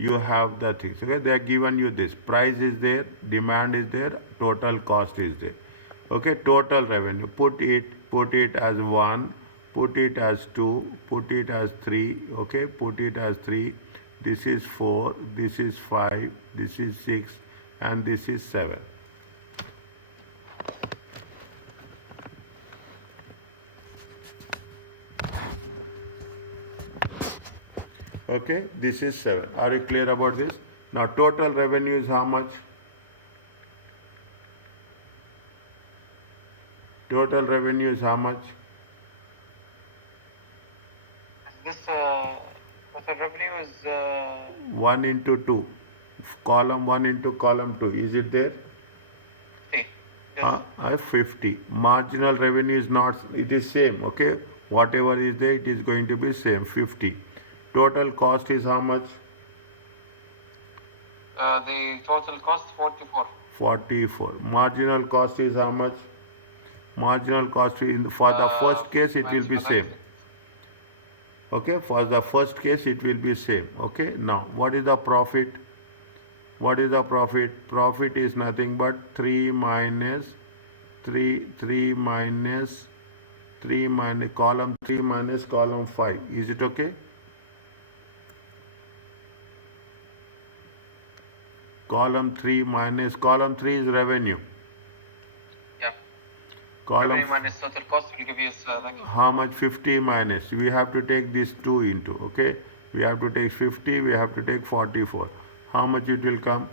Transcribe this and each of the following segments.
you have the things. Okay, they are given you this. Price is there, demand is there, total cost is there. Okay, total revenue. Put it as 1, put it as 2, put it as 3. Okay, put it as 3. This is 4, this is 5, this is 6, and this is 7. Okay, this is 7. Are you clear about this? Now, total revenue is how much? Total revenue is how much? This total revenue is 1 into 2. Column 1 into column 2. Is it there? 50. Yes. 50. Marginal revenue is not, it is same. Okay, whatever is there, it is going to be same, 50. Total cost is how much? The total cost 44. 44. Marginal cost is how much? Marginal cost for the first case it will be same. Okay, for the first case it will be same. Okay, now what is the profit? What is the profit? Profit is nothing but 3 minus column 3 minus column 5. Is it okay? Column 3 minus column 3 is revenue. Yeah. Column revenue minus total cost will give you how much? 50 minus. We have to take this 2 into. Okay, we have to take 50. We have to take 44. How much it will come?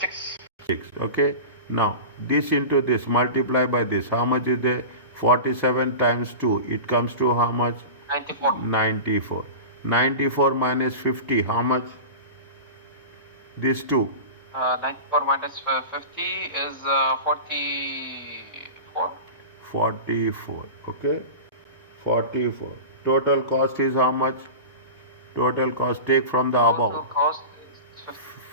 6. 6. Okay. Now this into this, multiply by this. How much is there? 47 times 2. It comes to how much? 94. 94. 94 minus 50. How much? This 2. 94 minus 50 is 44. 44. Okay. 44. Total cost is how much? Total cost take from the above. Total cost is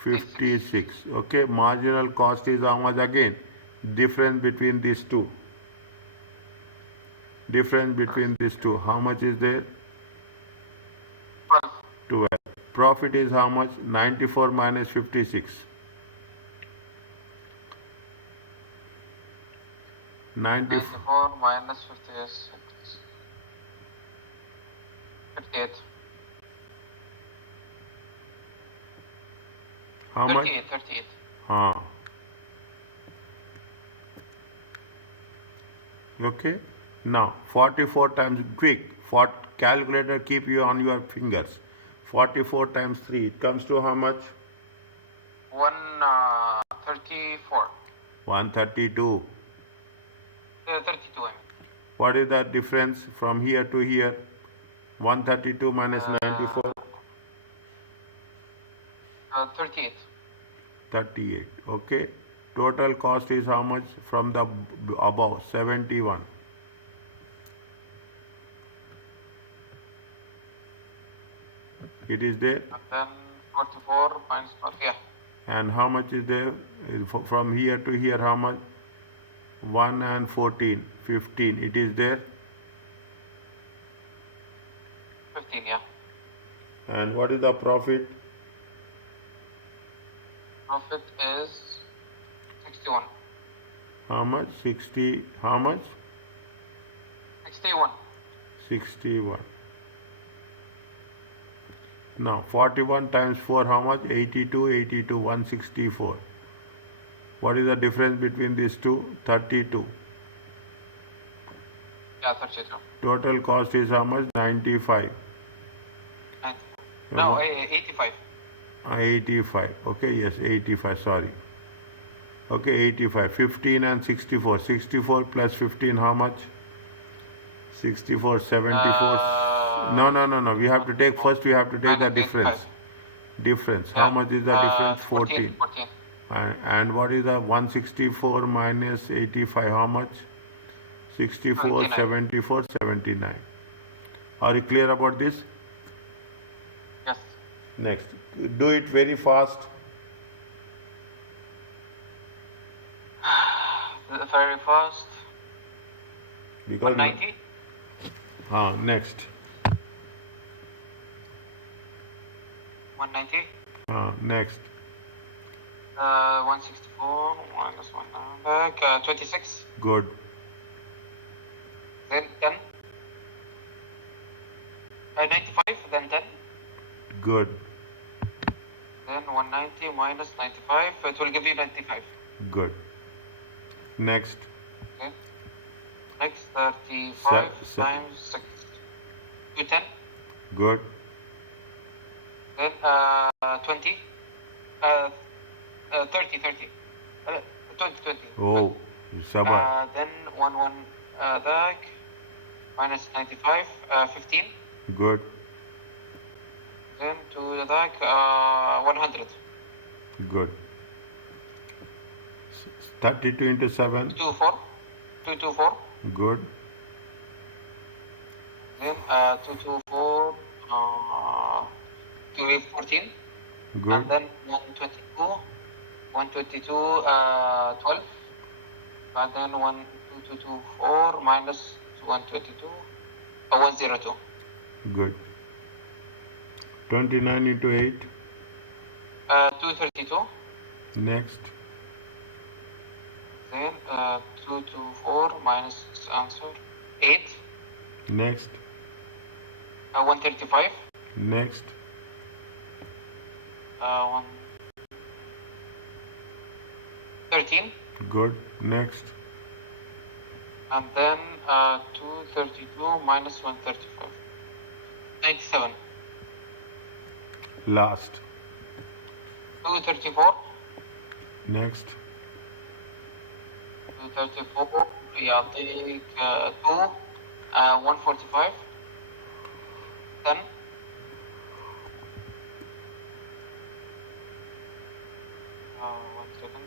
56. Okay. Marginal cost is how much again? Difference between these two. Difference between these two. How much is there? 12. 12. Profit is how much? 94 minus 56. 94 minus 56. 58. How much? 38. Okay. Now 44 times, quick. Calculator, keep you on your fingers. 44 times 3. It comes to how much? 134. 132. 32. I mean. What is the difference from here to here? 132 minus 94. 38. 38. Okay. Total cost is how much from the above? 71. It is there. And then 44 minus 12. Yeah. And how much is there from here to here? How much? 1 and 14. 15. It is there. 15. Yeah. And what is the profit? Profit is 61. How much? 60. How much? 61. 61. Now 41 times 4, how much? 82, 82, 164. What is the difference between these two? 32. Yeah, 32. Total cost is how much? 95. 95. No, 85. 85. Okay, yes, 85, sorry. Okay, 85. 15 and 64. 64 plus 15, how much? 64, 74. No. We have to take, first we have to take the difference. Difference. Yeah. How much is the difference? 14. And what is the 164 minus 85? How much? 64, 79. 74, 79. Are you clear about this? Yes. Next. Do it very fast. Very fast. Because 190. next. 190. Next. 164 minus 1 26. Good. Then 10. 95, then 10. Good. Then 190 minus 95, it will give you 95. Good. Next. Okay. Next 35 times 6. 210. Good. Then 20. 30. 20. Oh, Sabah. Then 1 that minus 95, 15. Good. Then to the back 100. Good. 32 into 7. 224. 224. Good. Then 224 to 14. Good. And then 122 12. And then 1224 minus 122 102. Good. 29 into 8. 232. Next. Then 224 minus answer 8. Next. 135. Next. 13. Good. Next. And then 232 minus 135. 97. Last. 234. Next. 234 يعطيك 2 145. Then 1 second.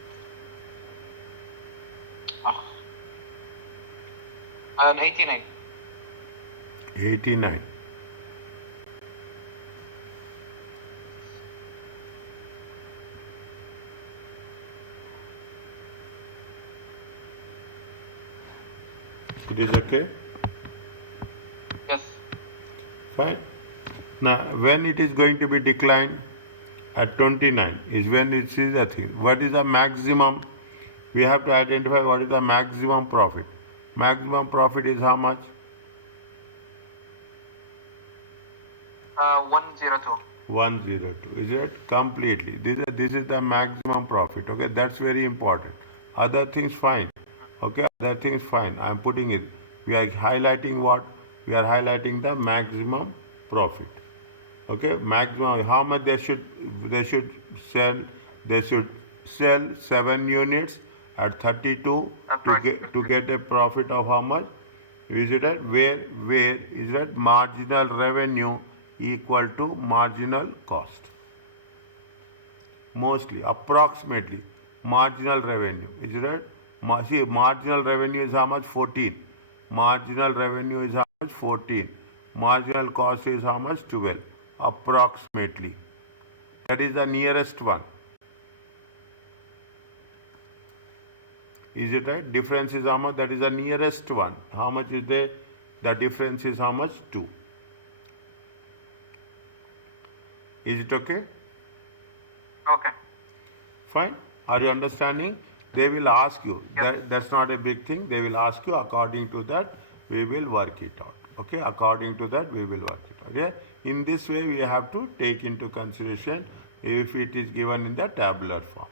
And 89. 89. It is okay? Yes. Fine. Now, when it is going to be declined at 29 is when it is the thing. What is the maximum? We have to identify what is the maximum profit. Maximum profit is how much? 102. 102. Is it? Completely. This is the maximum profit. Okay, that's very important. Other things fine. Okay, other things fine. I am putting it. We are highlighting what? We are highlighting the maximum profit. Okay, maximum. How much they should sell? They should sell 7 units at 32 to get a profit of how much? Is it at where is that marginal revenue equal to marginal cost? Mostly, approximately, marginal revenue. Is it right? See, marginal revenue is how much? 14. Marginal revenue is how much? 14. Marginal cost is how much? 12. Approximately. That is the nearest one. Is it right? Difference is how much? That is the nearest one. How much is there? The difference is how much? 2. Is it okay? Okay. Fine. Are you understanding? They will ask you. Yes. That's not a big thing. They will ask you. According to that, we will work it out. Okay? According to that, we will work it out. Yeah? In this way, we have to take into consideration if it is given in the tabular form.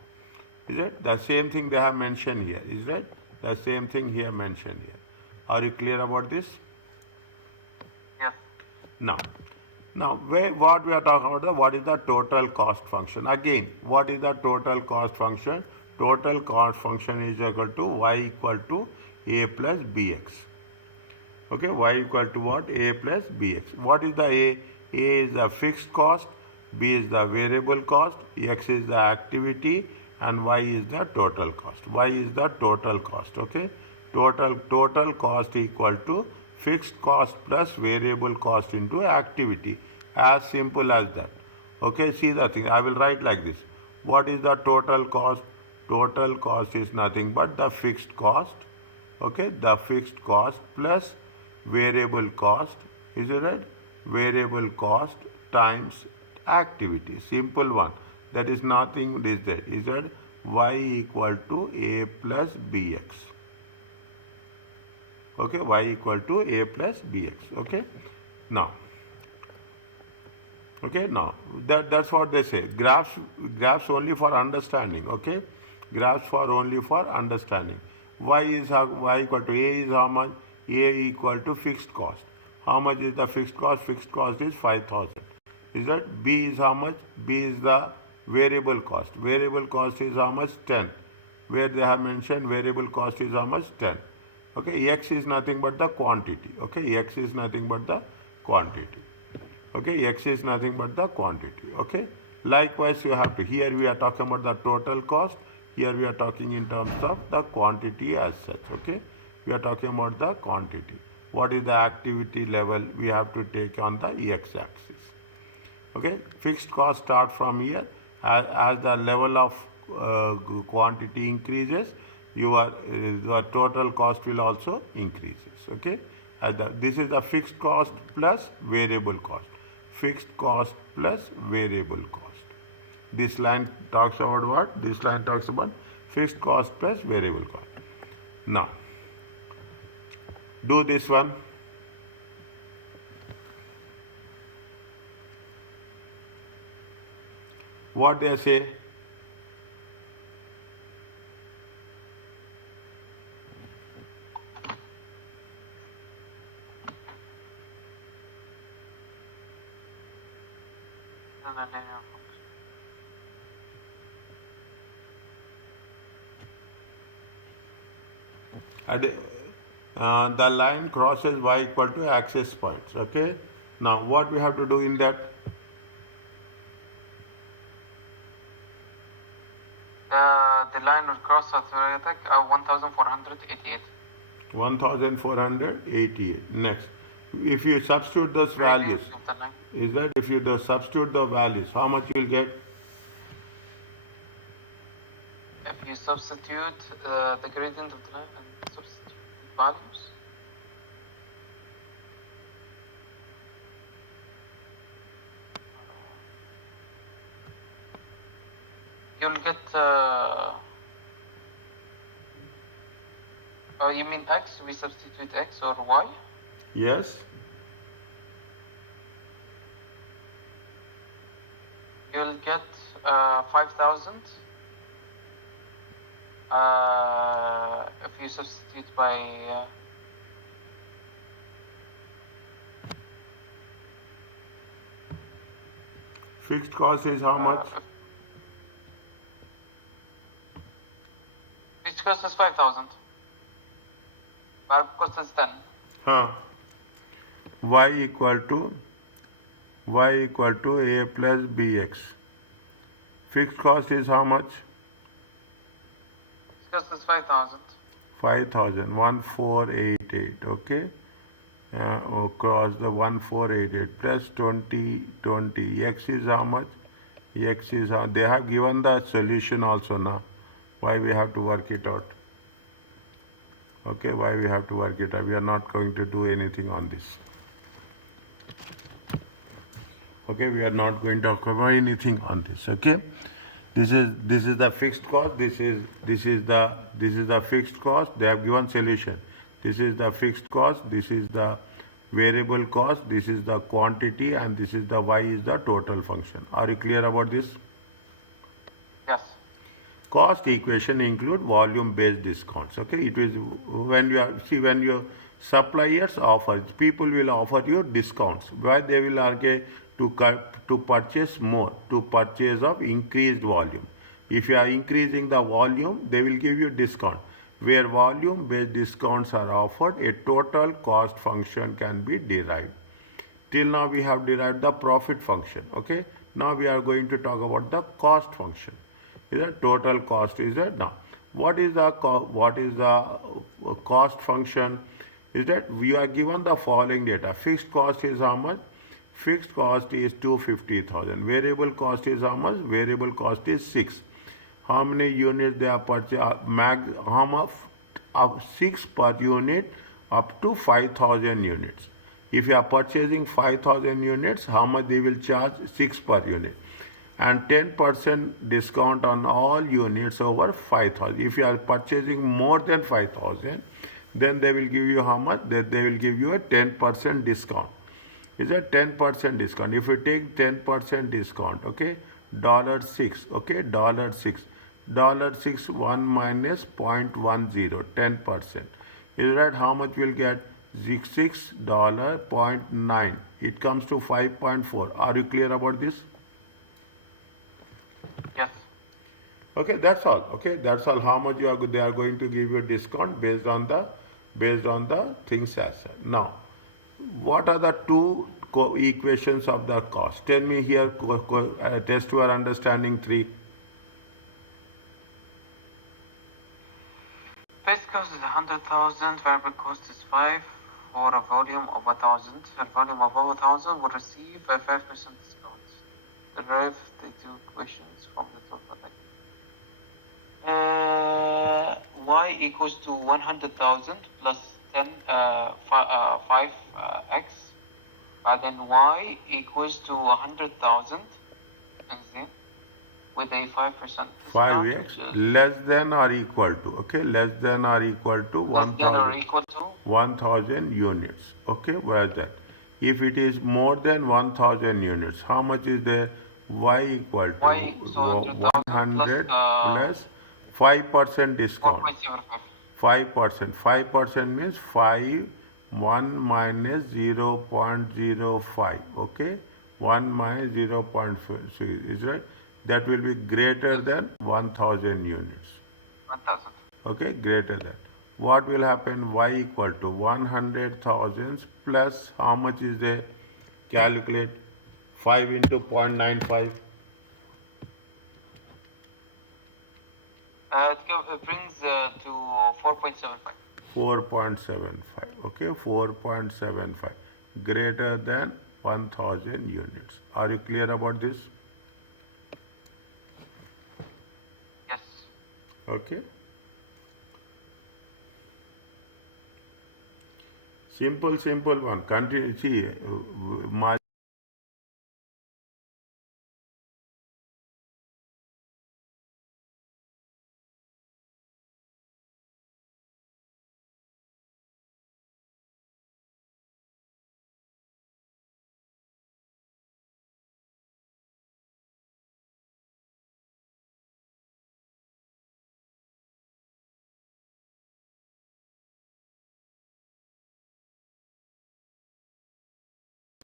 Is it? The same thing they have mentioned here. Is that? The same thing here mentioned here. Are you clear about this? Yes. Now, what we are talking about, what is the total cost function? Again, what is the total cost function? Total cost function is equal to y equal to a plus bx. Okay, y equal to what? A plus bx. What is the a? A is the fixed cost, b is the variable cost, x is the activity, and y is the total cost. Y is the total cost. Okay, total cost equal to fixed cost plus variable cost into activity. As simple as that. Okay, see the thing. I will write like this. What is the total cost? Total cost is nothing but the fixed cost. Okay, the fixed cost plus variable cost. Is it right? Variable cost times activity. Simple one. That is nothing is that. Is that y equal to a plus bx. Okay, y equal to a plus bx. Okay, now. Okay, now that's what they say. Graphs only for understanding. Okay, graphs for only for understanding. Y equal to a is how much? A equal to fixed cost. How much is the fixed cost? Fixed cost is 5,000. Is that B is how much? B is the variable cost. Variable cost is how much? 10. Where they have mentioned variable cost is how much? 10. Okay, X is nothing but the quantity. Okay, X is nothing but the quantity. Okay, X is nothing but the quantity. Okay, likewise you have to, here we are talking about the total cost, here we are talking in terms of the quantity as such. Okay, we are talking about the quantity. What is the activity level we have to take on the X axis. Okay, fixed cost start from here. As the level of quantity increases, your total cost will also increases. Okay, this is the fixed cost plus variable cost. Fixed cost plus variable cost. This line talks about what? This line talks about fixed cost plus variable cost. Now, do this one. What they say? The line crosses y equal to axis points. Okay. Now what we have to do in that? The line will cross at 1488. 1488. Next, if you substitute those values, is that if you substitute the values, how much you will get? If you substitute the gradient of the line and substitute the values, you'll get. You mean x? We substitute x or y? Yes. You'll get 5,000. If you substitute by fixed cost is how much? Fixed cost is 5,000. Variable cost is 10. Y equal to a plus bx. Fixed cost is how much? Fixed cost is 5,000. 5,000. 1488. Okay. Cross the 1488 plus 20. X is how much? X is they have given the solution also now. Why we have to work it out? Okay, why we have to work it out? We are not going to do anything on this. Okay, we are not going to cover anything on this. Okay, this is the fixed cost. This is the fixed cost. They have given solution. This is the fixed cost. This is the variable cost. This is the quantity, and this is the y is the total function. Are you clear about this? Yes. Cost equation include volume based discounts. Okay, it is when your suppliers offer, people will offer you discounts. Why they will argue to purchase more, to purchase of increased volume. If you are increasing the volume, they will give you discount. Where volume based discounts are offered, a total cost function can be derived. Till now we have derived the profit function. Okay, now we are going to talk about the cost function. Is that total cost? Is that now? What is the cost function? Is that we are given the following data. Fixed cost is how much? Fixed cost is 250,000. Variable cost is how much? Variable cost is 6. How many units they are purchased? How much? 6 per unit up to 5,000 units. If you are purchasing 5,000 units, how much they will charge? 6 per unit. And 10% discount on all units over 5,000. If you are purchasing more than 5,000, then they will give you how much? They will give you a 10% discount. Is a 10% discount. If you take 10% discount, okay, $6, okay, $6, 1 minus 0.10, 10%. Is that how much we'll get? $6.9. It comes to 5.4. Are you clear about this? Yes. Okay, that's all. Okay, that's all. How much they are going to give you a discount based on the things as such. Now, what are the two equations of the cost? Tell me here. Test your understanding 3. Base cost is 100,000. Variable cost is 5 for a volume of 1,000. A volume of 1,000 will receive a 5% discount. Derive the two equations from the total. Y equals to 100,000 plus 5x. And then y equals to 100,000 and then with a 5% discount. 5x less than or equal to, okay, less than or equal to 1,000 units. Okay, where is that? If it is more than 1,000 units, how much is there? Y equal to Y equals 100 plus 5% discount. 4.75. 5% means 5, 1 minus 0.05. Okay, 1 minus 0.5 is right. That will be greater than 1,000 units. 1,000. Okay, greater than. What will happen? Y equal to 100,000 plus how much is there? Calculate 5 into 0.95. It brings to 4.75. 4.75. Okay, 4.75. Greater than 1,000 units. Are you clear about this? Yes. Okay. Simple one. Continue. See,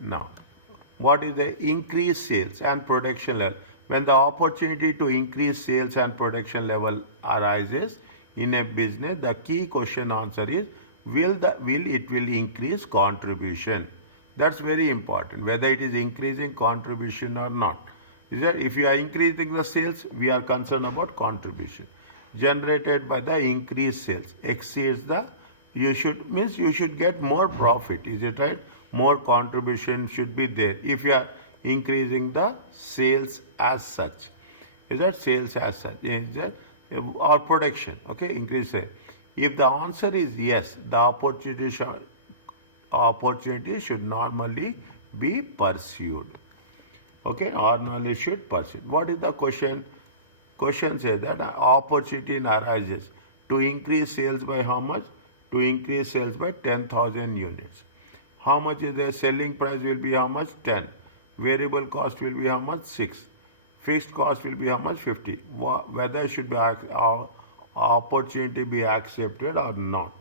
now, what is the increased sales and production level? When the opportunity to increase sales and production level arises in a business, the key question answer is will it will increase contribution? That's very important. Whether it is increasing contribution or not. Is that if you are increasing the sales, we are concerned about contribution generated by the increased sales exceeds the you should get more profit. Is it right? More contribution should be there if you are increasing the sales as such. Is that sales as such? Is that or production? Okay, increase sale. If the answer is yes, the opportunity should normally be pursued. Okay, or normally should pursue. What is the question? Question says that an opportunity arises to increase sales by how much? To increase sales by 10,000 units. How much is the selling price will be how much? 10. Variable cost will be how much? 6. Fixed cost will be how much? 50. Whether should be opportunity be accepted or not.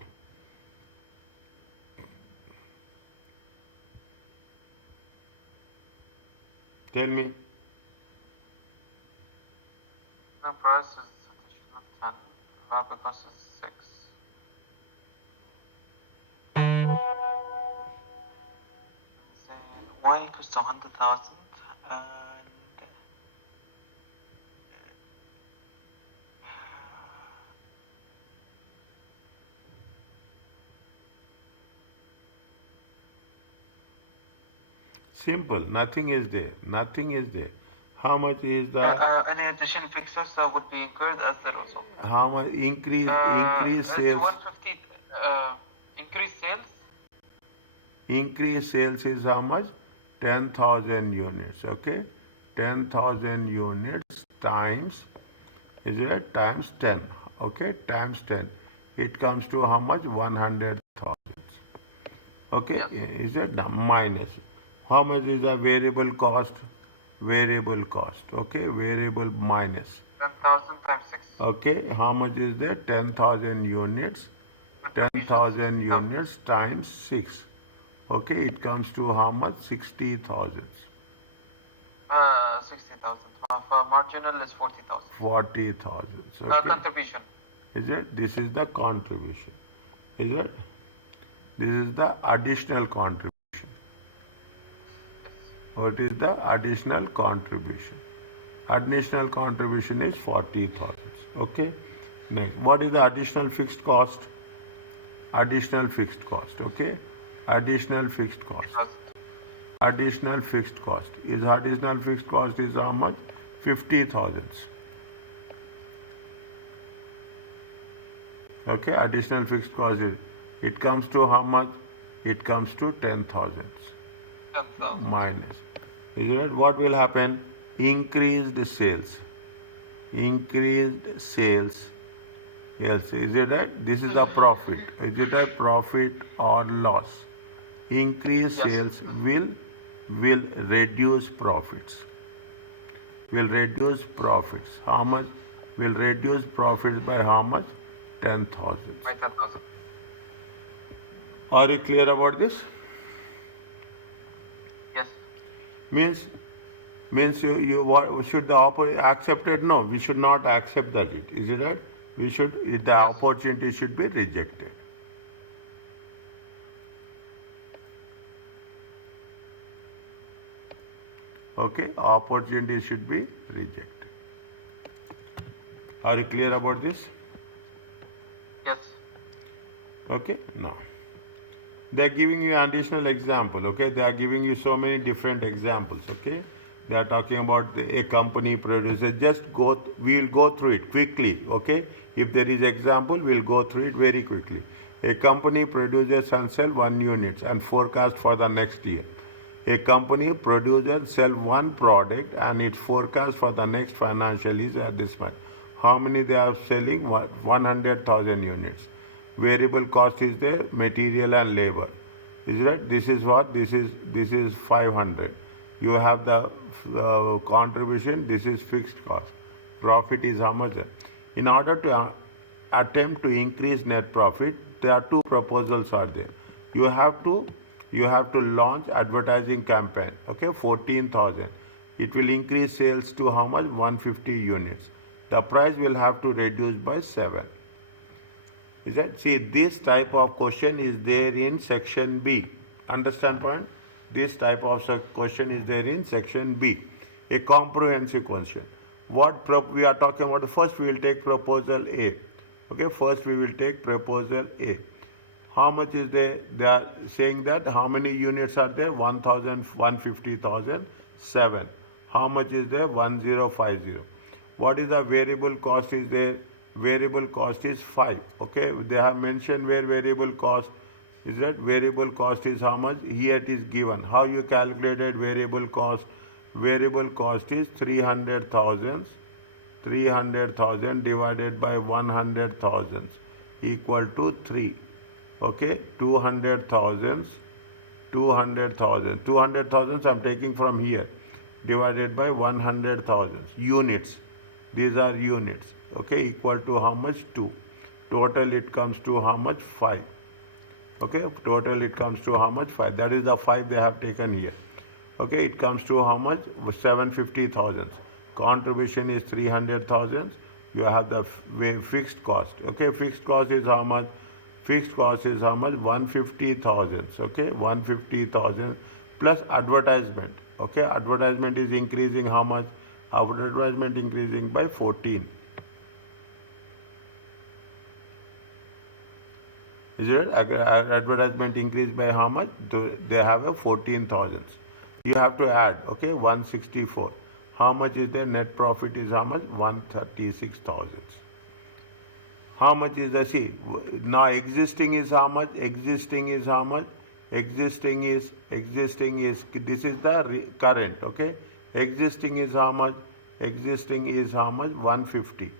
Tell me. The price is additional 10. Variable cost is 6. Then y equals to 100,000 and Simple. Nothing is there. Nothing is there. How much is the any additional fixed costs would be incurred as there also. how much increase It's sales? 150 increase sales. Increase sales is how much? 10,000 units. Okay, 10,000 units times, is it, times 10. Okay, times 10. It comes to how much? 100,000. Okay, Yes. is it minus? How much is the variable cost? Variable cost. Okay, variable minus. 10,000 times 6. Okay, how much is there? 10,000 units. 10,000 units times 6. Okay, it comes to how much? 60,000. 60,000. Marginal is 40,000. 40,000. Okay. Contribution. Is it? This is the contribution. Is it? This is the additional contribution. Yes. What is the additional contribution? Additional contribution is 40,000. Okay. Next, what is the additional fixed cost? Additional fixed cost. Okay. Additional fixed cost. 3,000. Additional fixed cost. Additional fixed cost is how much? 50,000. Okay. Additional fixed cost is, it comes to how much? It comes to 10,000 10,000. minus. Is it? What will happen? Increased sales. Increased sales. Yes, is it right? This is the profit. Is it a profit or loss? Increased Yes. sales will reduce profits. Will reduce profits. How much? Will reduce profits by how much? 10,000. By 10,000. Are you clear about this? Yes. Means you should the opportunity accepted? No, we should not accept the lead. Is it right? We should, the opportunity should be rejected. Okay, opportunity should be rejected. Are you clear about this? Yes. Okay, now they are giving you additional example. Okay, they are giving you so many different examples. Okay, they are talking about a company producer. Just we will go through it quickly. Okay, if there is example, we will go through it very quickly. A company produces and sell 1 unit and forecast for the next year. A company produces sell 1 product and its forecast for the next financial is at this much. How many they are selling? 100,000 units. Variable cost is there, material and labor. Is that? This is what? This is 500. You have the contribution. This is fixed cost. Profit is how much? In order to attempt to increase net profit, there are 2 proposals are there. You have to launch advertising campaign. Okay, 14,000. It will increase sales to how much? 150 units. The price will have to reduce by 7. Is that? See, this type of question is there in section B. Understand point? This type of question is there in section B. A comprehensive question. We are talking about? First we will take proposal A. Okay, first we will take proposal A. How much is there? They are saying that how many units are there? 1,000, 150,000, 7. How much is there? 1050. What is the variable cost is there? Variable cost is 5. Okay, they have mentioned where variable cost is that. Variable cost is how much? Here it is given. How you calculated variable cost? Variable cost is 300,000. 300,000 divided by 100,000 equal to 3. Okay, 200,000. 200,000 I'm taking from here, divided by 100,000 units. These are units. Okay, equal to how much? 2. Total it comes to how much? 5. Okay, total it comes to how much? 5. That is the 5 they have taken here. Okay, it comes to how much? 750,000. Contribution is 300,000. You have the fixed cost. Okay, fixed cost is how much? Fixed cost is how much? 150,000. Okay, 150,000 plus advertisement. Okay, advertisement is increasing how much? Advertisement increasing by 14. Is it? Advertisement increased by how much? They have a 14,000. You have to add. Okay, 164. How much is their net profit? Is how much? 136,000. How much is the, see, now existing is how much? Existing is how much? Existing is this is the current, okay? Existing is how much? Existing is how much? 150.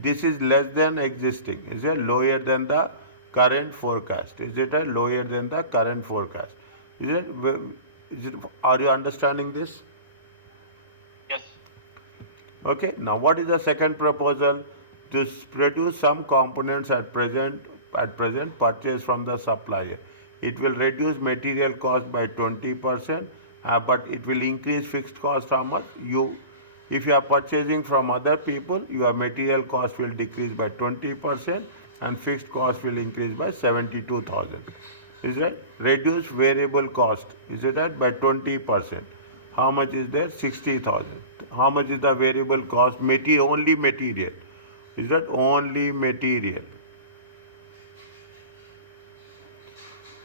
This is less than existing. Is it lower than the current forecast? Is it lower than the current forecast? Is it? Are you understanding this? Yes. Okay. Now, what is the second proposal? To produce some components at present purchase from the supplier. It will reduce material cost by 20%, but it will increase fixed cost how much? If you are purchasing from other people, your material cost will decrease by 20% and fixed cost will increase by 72,000. Is that reduce variable cost? Is it that by 20%? How much is there? 60,000. How much is the variable cost? Only material. Is that only material?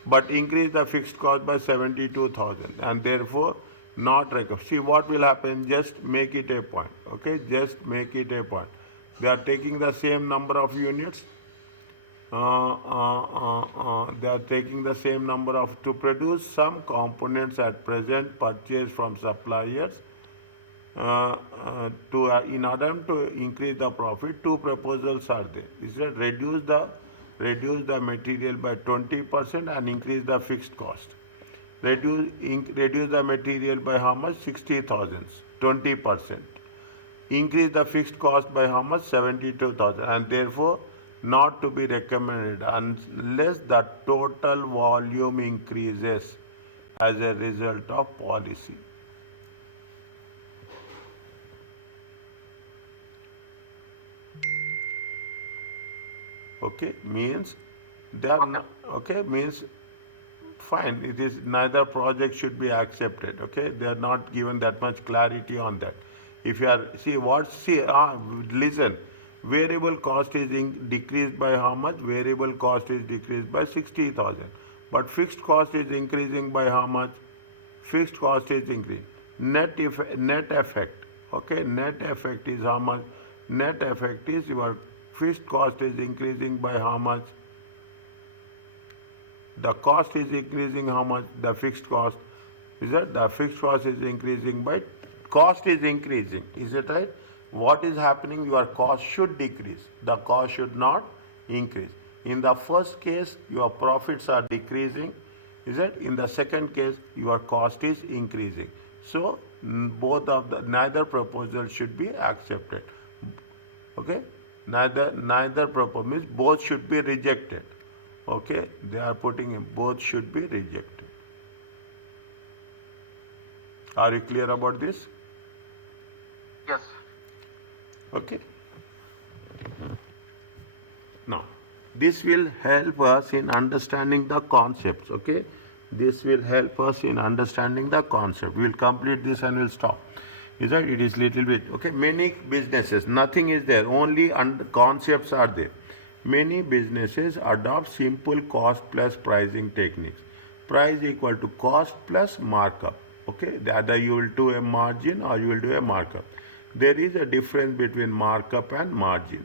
But increase the fixed cost by 72,000 and therefore not recover. See what will happen, just make it a point, okay? Just make it a point. They are taking the same number of units. They are taking the same number of, to produce some components at present purchased from suppliers in order to increase the profit. Two proposals are there. Is that reduce the material by 20% and increase the fixed cost. Reduce the material by how much? 60,000, 20%. Increase the fixed cost by how much? 72,000, and therefore not to be recommended unless the total volume increases as a result of policy. Okay, means they are not, okay, means fine, it is neither project should be accepted, okay? They are not given that much clarity on that. If you are, listen, variable cost is decreased by how much? Variable cost is decreased by 60,000. But fixed cost is increasing by how much? Fixed cost is increasing. Net effect, okay? Net effect is how much? Net effect is your fixed cost is increasing by how much? The cost is increasing how much? The fixed cost. Is that the fixed cost is increasing by, cost is increasing. Is it right? What is happening? Your cost should decrease. The cost should not increase. In the first case, your profits are decreasing. Is it? In the second case, your cost is increasing. So, neither proposal should be accepted. Okay? Neither proposal means both should be rejected. Okay, they are putting in both should be rejected. Are you clear about this? Yes. Okay. Now, this will help us in understanding the concepts. Okay, this will help us in understanding the concept. We will complete this and we'll stop. Is that it is little bit okay? Many businesses, nothing is there, only concepts are there. Many businesses adopt simple cost plus pricing techniques. Price equal to cost plus markup. Okay, either you will do a margin or you will do a markup. There is a difference between markup and margin.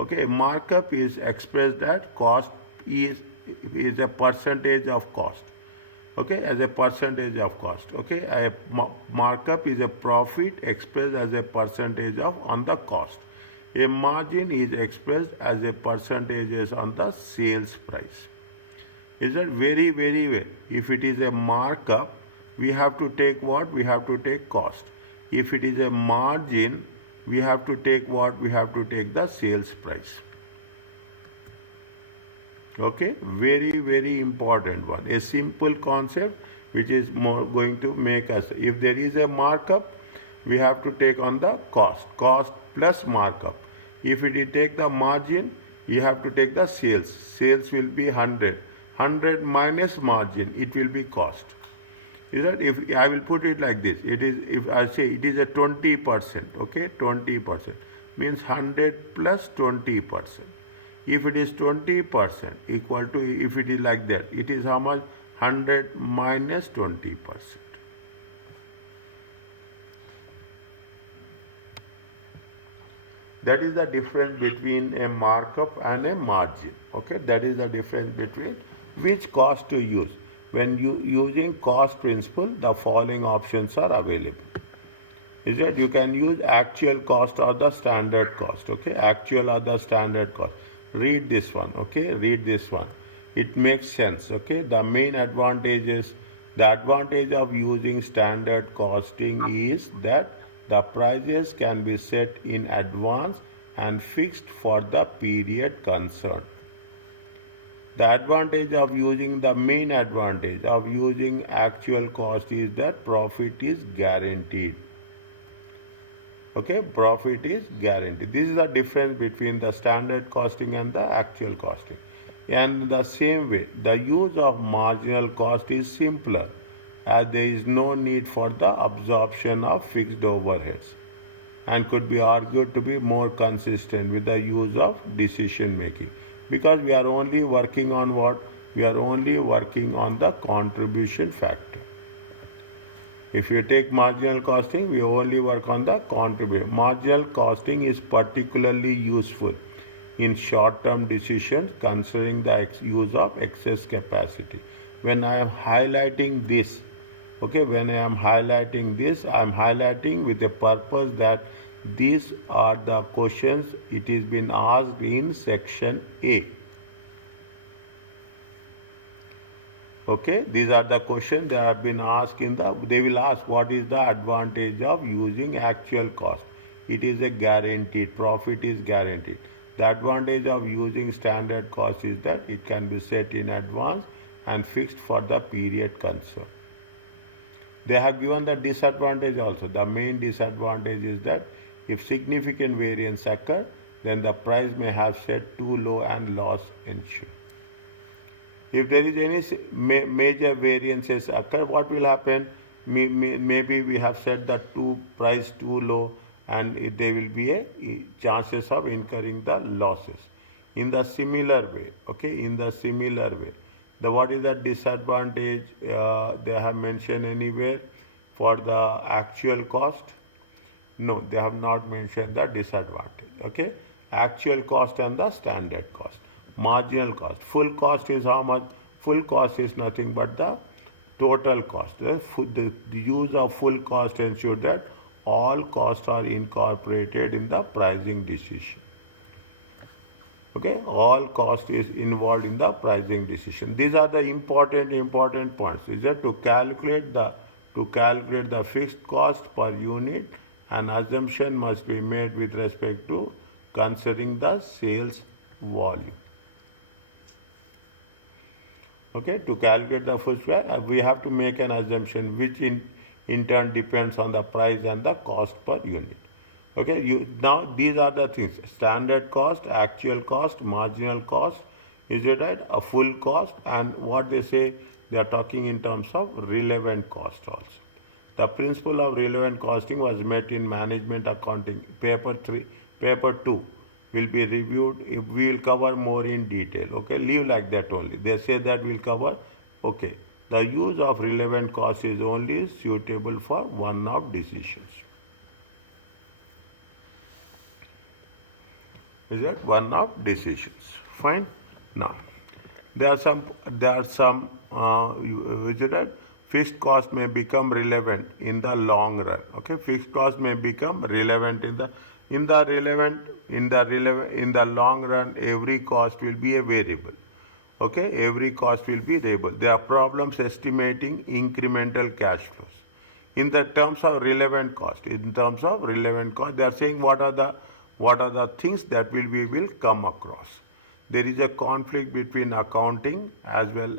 Okay, markup is expressed at cost is a percentage of cost. Okay, as a percentage of cost. Okay, a markup is a profit expressed as a percentage of on the cost. A margin is expressed as a percentage on the sales price. Is that very, very well? If it is a markup, we have to take what? We have to take cost. If it is a margin, we have to take what? We have to take the sales price. Okay, very, very important one. A simple concept which is more going to make us, if there is a markup, we have to take on the cost plus markup. If we take the margin, you have to take the sales. Sales will be 100 minus margin, it will be cost. Is that, if I will put it like this, it is, if I say it is a 20%, okay, 20% means 100 plus 20%. If it is 20% equal to, if it is like that, it is how much? 100 minus 20%. That is the difference between a markup and a margin. Okay, that is the difference between which cost to use. When you using cost principle, the following options are available. Is that you can use actual cost or the standard cost. Okay, actual or the standard cost. Read this one. Okay, read this one. It makes sense. Okay, the main advantage is the advantage of using standard costing is that the prices can be set in advance and fixed for the period concerned. The advantage of using the main advantage of using actual cost is that profit is guaranteed. Okay, profit is guaranteed. This is the difference between the standard costing and the actual costing. And the same way, the use of marginal cost is simpler as there is no need for the absorption of fixed overheads and could be argued to be more consistent with the use of decision making because we are only working on what? We are only working on the contribution factor. If you take marginal costing, we only work on the contribution. Marginal costing is particularly useful in short-term decisions considering the use of excess capacity. When I am highlighting this, okay, when I am highlighting this, I am highlighting with the purpose that these are the questions it is been asked in section A. Okay, these are the questions that have been asked in the, they will ask what is the advantage of using actual cost. It is a guaranteed, profit is guaranteed. The advantage of using standard cost is that it can be set in advance and fixed for the period concerned. They have given the disadvantage also. The main disadvantage is that if significant variance occur, then the price may have set too low and loss ensue. If there is any major variances occur, what will happen? Maybe we have set the price too low, and there will be a chances of incurring the losses. In the similar way, okay, in the similar way, the what is the disadvantage they have mentioned anywhere for the actual cost? No, they have not mentioned the disadvantage. Okay, actual cost and the standard cost. Marginal cost. Full cost is how much? Full cost is nothing but the total cost. The use of full cost ensures that all costs are incorporated in the pricing decision. Okay, all cost is involved in the pricing decision. These are the important points. Is that to calculate the fixed cost per unit, an assumption must be made with respect to considering the sales volume. Okay, to calculate the full square, we have to make an assumption which in turn depends on the price and the cost per unit. Okay, now these are the things: standard cost, actual cost, marginal cost. Is it right? A full cost, and what they say, they are talking in terms of relevant cost also. The principle of relevant costing was met in management accounting paper 2 will be reviewed. We will cover more in detail. Okay, leave like that only. They say that we'll cover. Okay, the use of relevant cost is only suitable for one-off decisions. Is that one-off decisions? Fine. Now, there are some. Is it right? Fixed cost may become relevant in the long run. Okay, fixed cost may become relevant in the long run. Every cost will be a variable. Okay, every cost will be variable. There are problems estimating incremental cash flows. In the terms of relevant cost, they are saying what are the things that we will come across. There is a conflict between accounting as well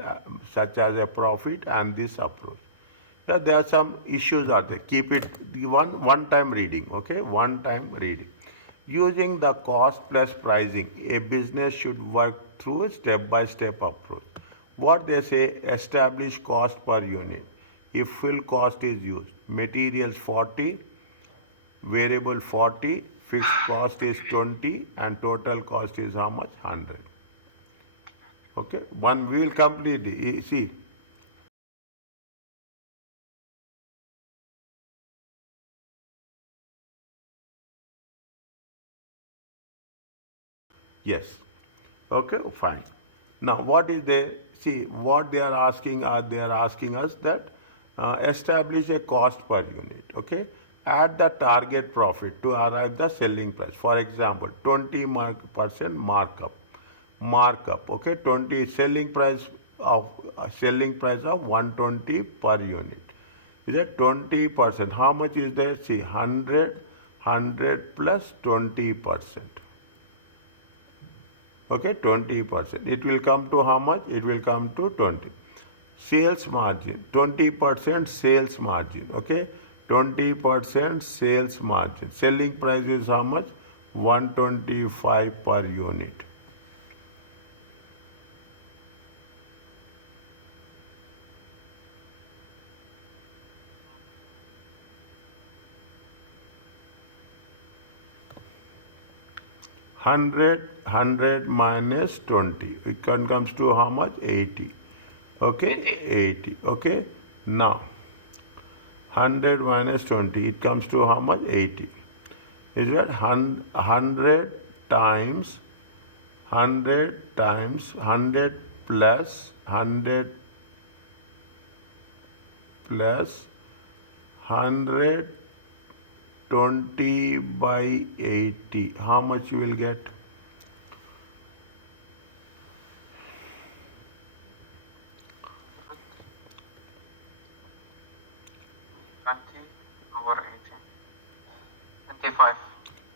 such as a profit and this approach. Yeah, there are some issues are there. Keep it one time reading. Okay, one time reading. Using the cost plus pricing, a business should work through a step-by-step approach. What they say, establish cost per unit. If full cost is used, materials 40, variable 40, fixed cost is 20, and total cost is how much? 100. Okay, we will complete it. See. Yes. Okay, fine. Now, what is there? See, what they are asking us that establish a cost per unit. Okay, add the target profit to arrive the selling price. For example, 20% markup. Okay, 20 selling price of 120 per unit. Is that 20%? How much is there? See, 100 plus 20%. Okay, 20%. It will come to how much? It will come to 20. Sales margin, 20% sales margin. Okay, 20% sales margin. Selling price is how much? 125 per unit. Hundred minus 20. It comes to how much? 80. Okay, 80. Okay, now 100 minus 20. It comes to how much? 80. Is that 100 times 100 plus 100 plus 120 by 80. How much you will get? 20 over 80. 25.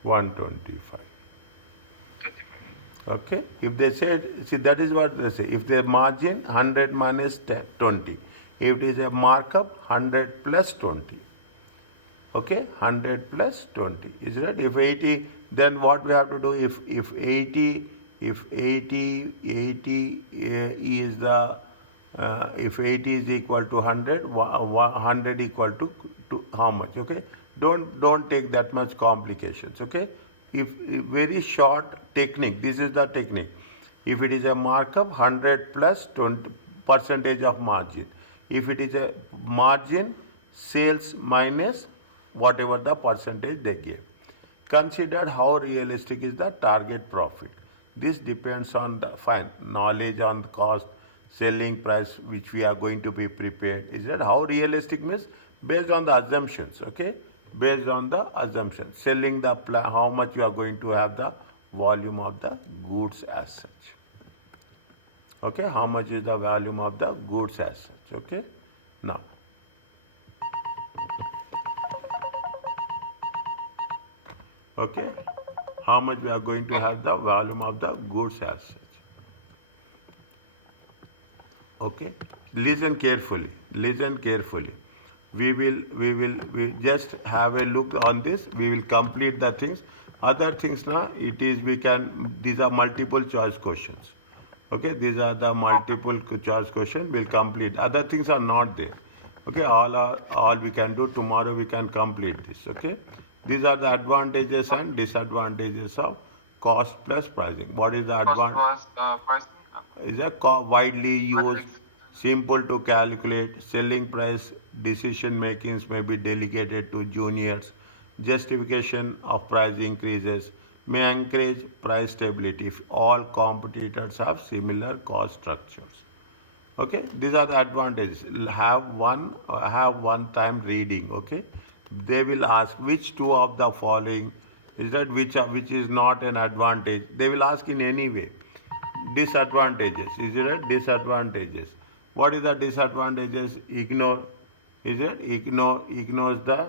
125. Okay, if they said, see, that is what they say. If the margin 100 minus 10, 20, if it is a markup 100 plus 20. Okay, 100 plus 20 is right. If 80, then what we have to do? If 80 is the if 80 is equal to 100, 100 equal to how much? Okay, don't take that much complications. Okay, if very short technique, this is the technique. If it is a markup, 100 plus 20 percentage of margin. If it is a margin, sales minus whatever the percentage they gave. Consider how realistic is the target profit. This depends on the knowledge on the cost, selling price which we are going to be prepared. Is that how realistic means? Based on the assumptions. Okay, based on the assumptions. Selling the how much you are going to have the volume of the goods as such. Okay, how much is the volume of the goods as such? Okay, now. Okay, how much we are going to have the volume of the goods as such. Okay, listen carefully. We just have a look on this. We will complete the things. Other things now, these are multiple choice questions. Okay, these are the multiple choice question. We'll complete. Other things are not there. Okay, all we can do tomorrow. We can complete this. Okay, these are the advantages and disadvantages of cost plus pricing. What is the advantage? Cost plus pricing. Is a widely used, simple to calculate. Selling price decision makings may be delegated to juniors. Justification of price increases may encourage price stability if all competitors have similar cost structures. Okay, these are the advantages. Have one time reading. Okay, they will ask which two of the following is that which is not an advantage. They will ask in any way. Disadvantages, is it right? Disadvantages. What is the disadvantages? Ignore, is it? Ignores the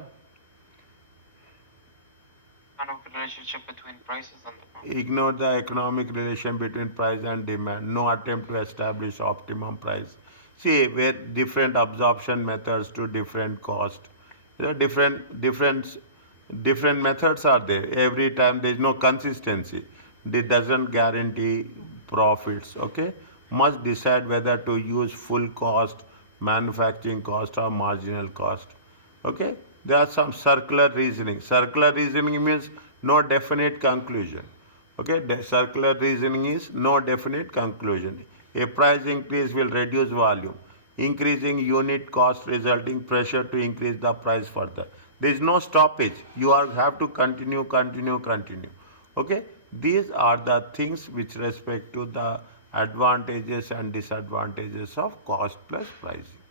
Economic relationship between prices and demand. ignore the economic relation between price and demand. No attempt to establish optimum price. See, where different absorption methods to different cost. There are different methods are there. Every time there is no consistency. It doesn't guarantee profits. Okay, must decide whether to use full cost, manufacturing cost, or marginal cost. Okay, there are some circular reasoning. Circular reasoning means no definite conclusion. Okay, circular reasoning is no definite conclusion. A price increase will reduce volume, increasing unit cost, resulting pressure to increase the price further. There is no stoppage. You have to continue. Okay, these are the things which respect to the advantages and disadvantages of cost plus pricing.